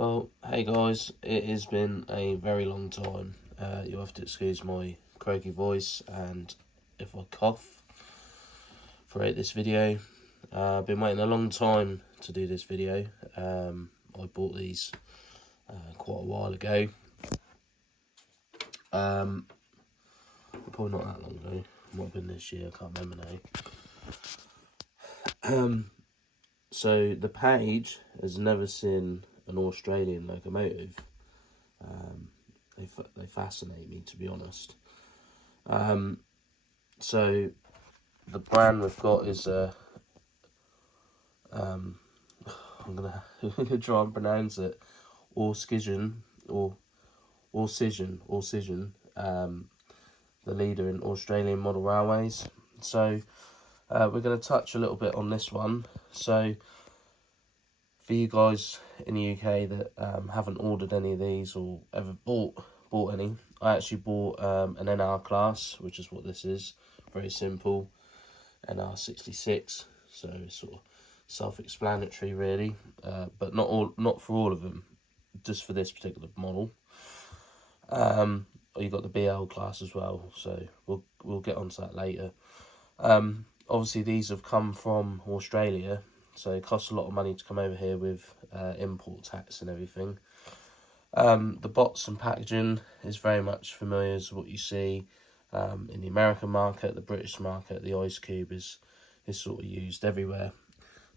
Well, hey guys, it has been a very long time. You'll have to excuse my croaky voice and if I cough throughout this video. I've been waiting a long time to do this video. I bought these quite a while ago. Probably not that long ago. Might have been this year, I can't remember now. So the page has never seen an Australian locomotive. They fascinate me, to be honest. So the brand we've got is I'm gonna try and pronounce it, Auscision, the leader in Australian model railways. So we're going to touch a little bit on this one. So for you guys in the UK that haven't ordered any of these or ever bought any, I actually bought an NR class, which is what this is. Very simple, NR66. So it's sort of self-explanatory, really, but not for all of them, just for this particular model. You got the BL class as well, so we'll get onto that later. Obviously these have come from Australia, so it costs a lot of money to come over here with import tax and everything. The box and packaging is very much familiar as what you see in the American market, the British market. The ice cube is sort of used everywhere.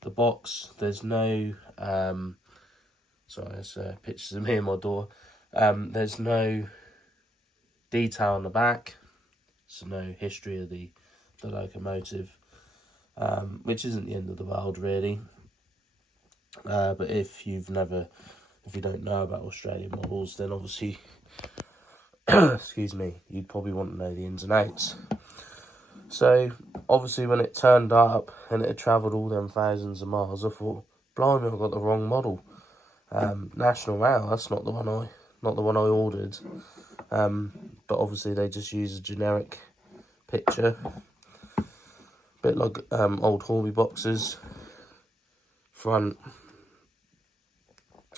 The box, there's no sorry, there's pictures of me and my door. There's no detail on the back, so no history of the locomotive, which isn't the end of the world, really. But if you don't know about Australian models, then obviously excuse me, you'd probably want to know the ins and outs. So obviously when it turned up and it had travelled all them thousands of miles, I thought, blimey, I got the wrong model. National Rail, that's not the one I ordered. But obviously they just use a generic picture, bit like old Horby boxes, front,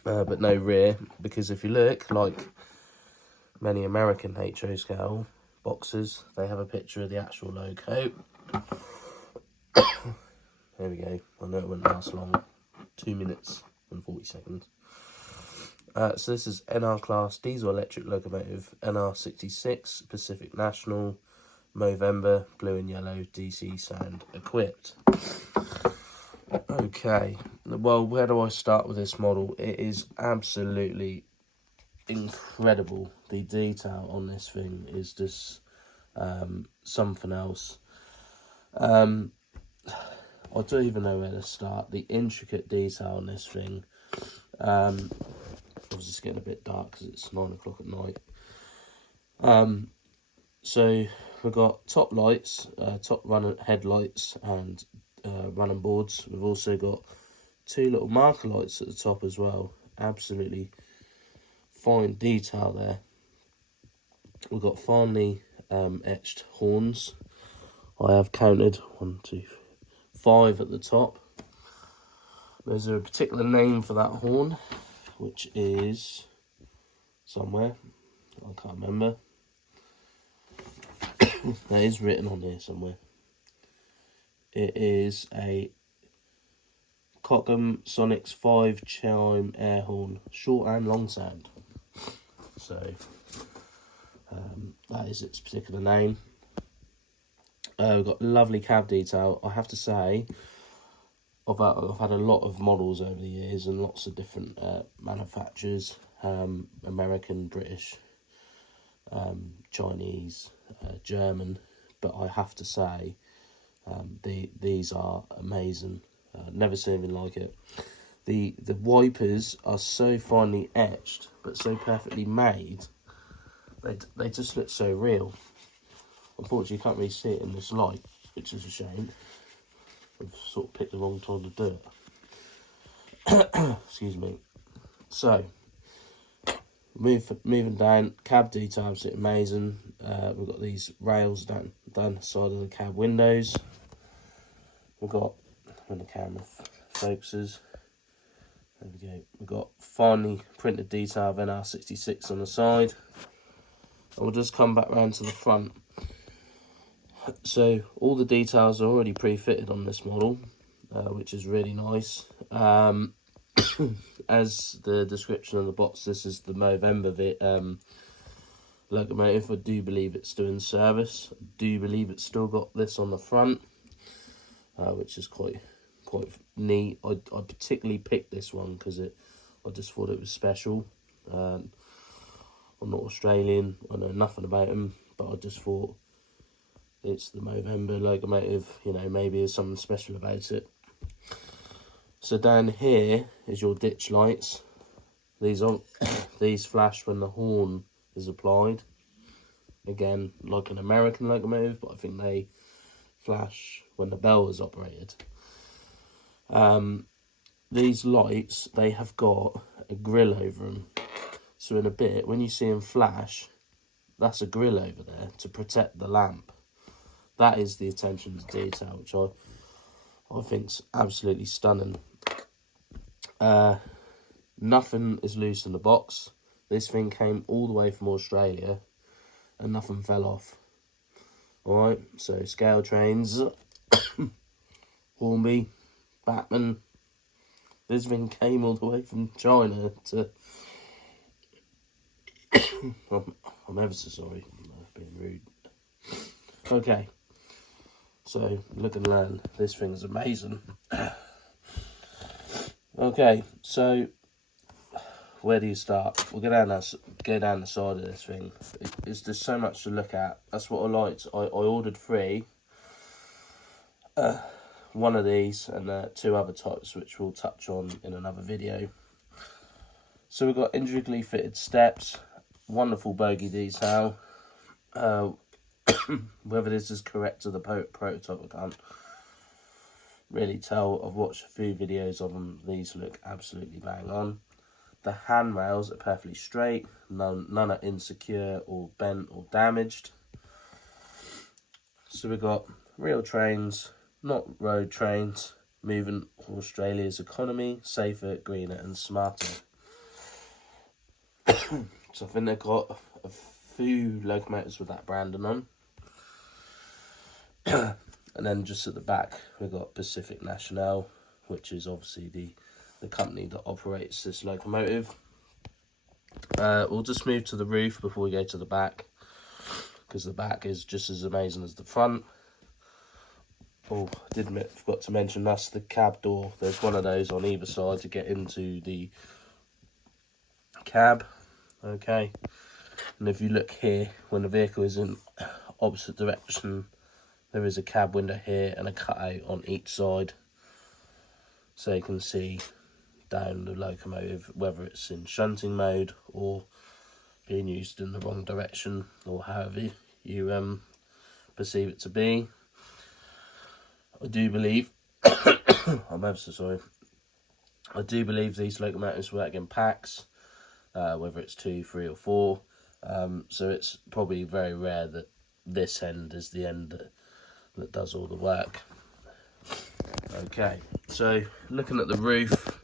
but no rear, because if you look, like many American HO scale boxes, they have a picture of the actual loco. There we go. I know it wouldn't last long. 2 minutes and 40 seconds. So this is NR class diesel electric locomotive, NR66 Pacific National, Movember, blue and yellow, DC sound equipped. Okay, well, where do I start with this model? It is absolutely incredible. The detail on this thing is just something else. I don't even know where to start. The intricate detail on this thing. Obviously it's getting a bit dark because it's 9 o'clock at night. So we've got top lights, top running headlights and running boards. We've also got 2 little marker lights at the top as well. Absolutely fine detail there. We've got finely etched horns. I have counted 1, 2, 3, 5 at the top. There's a particular name for that horn, which is somewhere, I can't remember. That is written on here somewhere. It is a Cockham Sonics 5 chime air horn, short and long sound. So that is its particular name. We've got lovely cab detail. I have to say, I've had a lot of models over the years and lots of different manufacturers, American, British, Chinese, German, but I have to say these are amazing. Never seen anything like it. The wipers are so finely etched but so perfectly made. They just look so real. Unfortunately, you can't really see it in this light, which is a shame. I've sort of picked the wrong time to do it. Excuse me. So, moving down, cab detail absolutely amazing. We've got these rails down the side of the cab windows. We've got, when the camera focuses, There we go. We've got finely printed detail of NR66 on the side. And we'll just come back round to the front. So all the details are already pre-fitted on this model, which is really nice. As the description of the box, this is the Movember locomotive. I do believe it's still in service. I do believe it's still got this on the front, which is quite neat. I particularly picked this one because I just thought it was special. I'm not Australian, I know nothing about them, but I just thought it's the Movember locomotive, you know, maybe there's something special about it. So down here is your ditch lights. These flash when the horn is applied. Again, like an American locomotive, but I think they flash when the bell is operated. These lights, they have got a grill over them. So in a bit, when you see them flash, that's a grill over there to protect the lamp. That is the attention to detail, which I think's absolutely stunning. Nothing is loose in the box. This thing came all the way from Australia and nothing fell off. Alright, so scale trains, Hornby, Batman. This thing came all the way from China to... I'm ever so sorry, I'm being rude. Okay, so look and learn. This thing's amazing. Okay, so where do you start? We'll go down the side of this thing. It's just so much to look at. That's what I liked. I ordered 3. One of these and 2 other types, which we'll touch on in another video. So we've got intricately fitted steps, wonderful bogie detail. Whether this is correct to the prototype, I can't really tell. I've watched a few videos of them. These look absolutely bang on. The handrails are perfectly straight. None are insecure or bent or damaged. So we've got real trains, not road trains, moving Australia's economy, safer, greener and smarter. So I think they've got a few locomotives with that branding on. And then just at the back, we've got Pacific National, which is obviously the company that operates this locomotive. We'll just move to the roof before we go to the back, because the back is just as amazing as the front. Oh, I forgot to mention, that's the cab door. There's one of those on either side to get into the cab. Okay, and if you look here, when the vehicle is in opposite direction, there is a cab window here and a cutout on each side, so you can see down the locomotive, whether it's in shunting mode or being used in the wrong direction, or however you perceive it to be. I do believe, I'm ever so sorry, I do believe these locomotives work in packs, whether it's 2, 3 or 4, so it's probably very rare that this end is the end that does all the work. Okay, so looking at the roof,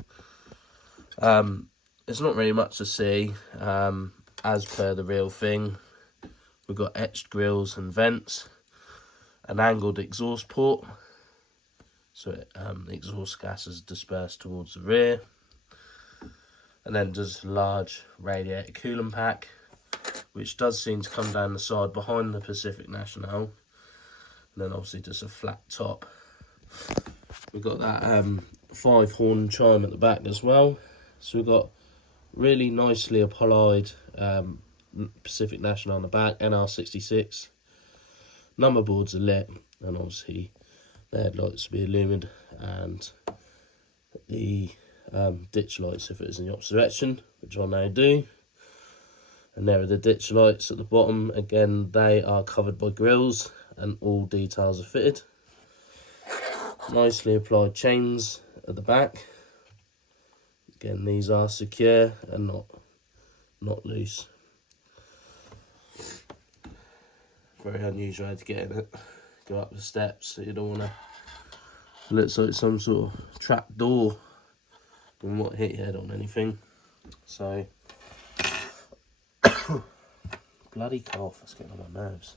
there's not really much to see. As per the real thing, we've got etched grills and vents, an angled exhaust port, so the exhaust gas is dispersed towards the rear, and then just a large radiator coolant pack, which does seem to come down the side behind the Pacific National, and then obviously just a flat top. We've got that 5-horn chime at the back as well. So we've got really nicely applied Pacific National on the back, NR66. Number boards are lit, and obviously the headlights will be illuminated, and the ditch lights if it is in the opposite direction, which I now do. And there are the ditch lights at the bottom. Again, they are covered by grills and all details are fitted. Nicely applied chains at the back. Again, these are secure and not loose. Very unusual how to get in it. Go up the steps, so you don't want to. It looks like some sort of trap door and not hit your head on anything. So, bloody cough, that's getting on my nerves.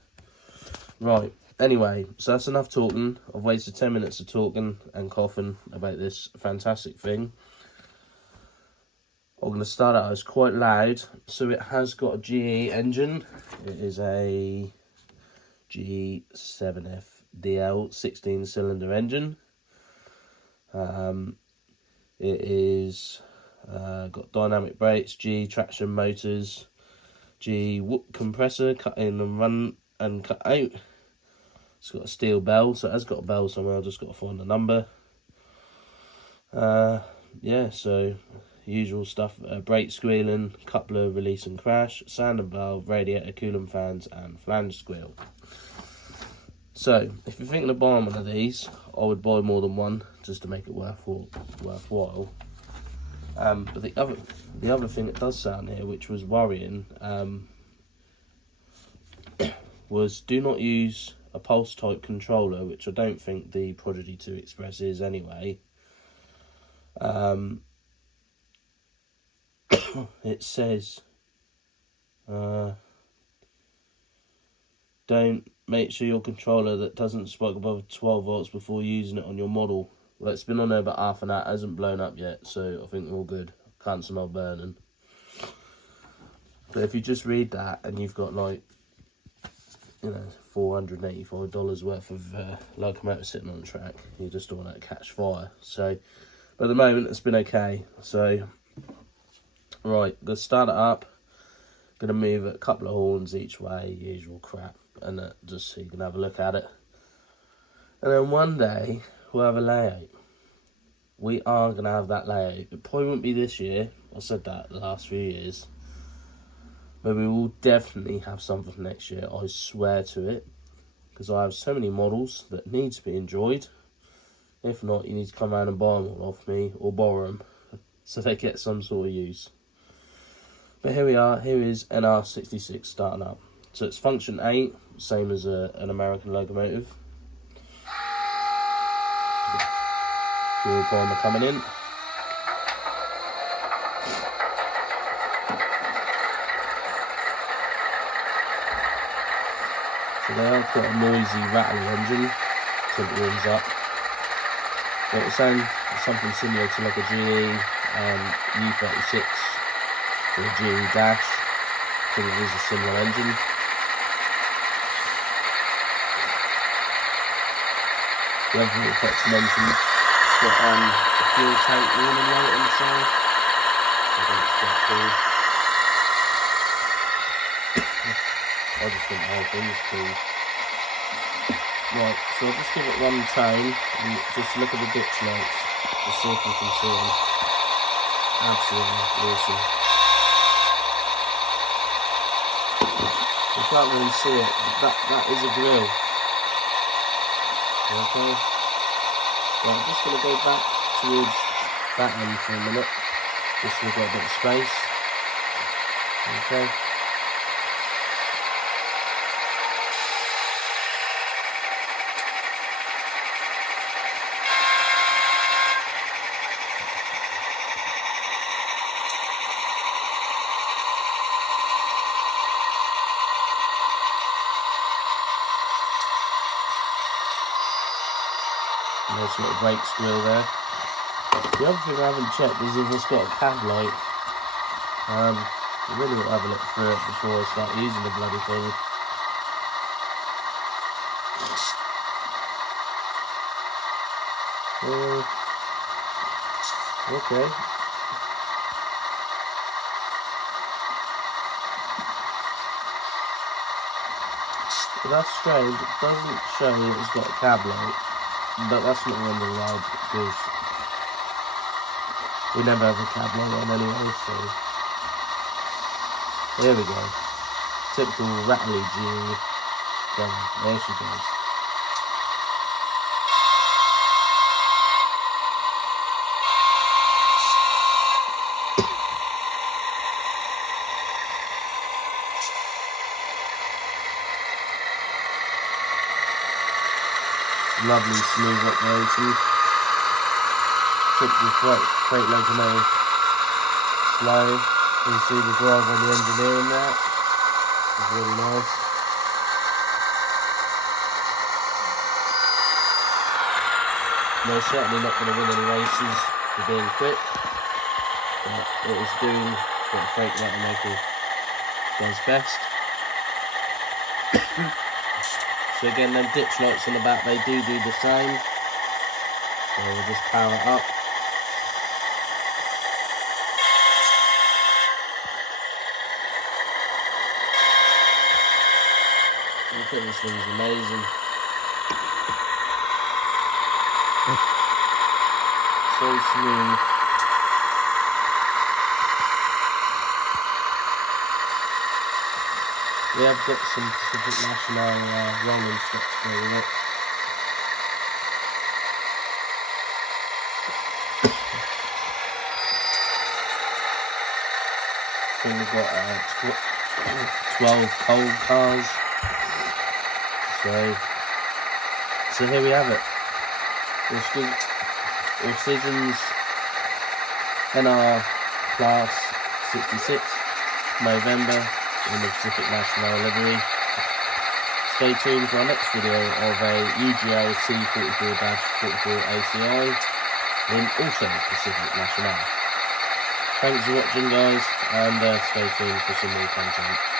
Right, anyway, so that's enough talking. I've wasted 10 minutes of talking and coughing about this fantastic thing. I'm going to start out, it's quite loud. So it has got a GE engine. It is a G7FDL 16-cylinder engine. It is got dynamic brakes, G traction motors, G whoop compressor, cut in and run and cut out. It's got a steel bell, so it has got a bell somewhere. I've just got to find the number. Yeah, so usual stuff, brake squealing, coupler release and crash, sound and valve, radiator coolant fans, and flange squeal. So, if you're thinking of buying one of these, I would buy more than one, just to make it worthwhile. But the other thing that does sound here, which was worrying, was do not use a pulse type controller, which I don't think the Prodigy 2 Express is anyway. It says don't make sure your controller that doesn't spike above 12 volts before using it on your model. Well, it's been on there about half an hour, hasn't blown up yet, so I think we're all good. Can't smell burning. But if you just read that and you've got like, you know, $485 worth of locomotive sitting on the track, you just don't want to catch fire. So, but at the moment it's been okay. So, right, gonna start it up. Gonna move a couple of horns each way, usual crap, and just so you can have a look at it. And then one day we'll have a layout. We are gonna have that layout. It probably won't be this year. I said that the last few years. But we will definitely have something next year, I swear to it. Because I have so many models that need to be enjoyed. If not, you need to come around and buy them all off me, or borrow them, so they get some sort of use. But here we are, here is NR66 starting up. So it's function 8, same as an American locomotive. Fuel primer coming in. So they have got a noisy, rattly engine till it warms up. But it sounds something similar to like a GE U36 or a GE Dash. I think it is a similar engine. The other thing I to mention, it's got a fuel tank warning light on the side. I think it's quite cool. I just think the whole thing is cool. Right, so I'll just give it one tone and just look at the ditch lights. Just see if you can see them. Absolutely awesome. You can't really see it, but that is a grill. Okay. Right, I'm just going to go back towards that end for a minute. Just so we've got a bit of space. Okay. Nice little brake squeal there. The other thing I haven't checked is if it's got a cab light. I really want to have a look through it before I start using the bloody thing. Okay. But that's strange, it doesn't show that it's got a cab light. But that's not really allowed because we never have a cab light on anyway, so there we go. Typical rattly GE. There she goes. Lovely smooth operation. typical freight locomotive. Slow. You can see the driver and the engineer in there. It's really nice. They're certainly not going to win any races for being quick, but it is doing what a freight locomotive does best. So again, them ditch lights on the back, they do the same. So we'll just power it up. I think this thing's amazing. So smooth. We have got some Pacific National rolling stock to go with it. I think we've got 12 coal cars. So here we have it. Auscision's NR Class 66 November in the Pacific National livery. Stay tuned for our next video of a UGL C44-44 ACI in also Pacific National. Thanks for watching, guys, and stay tuned for some more content.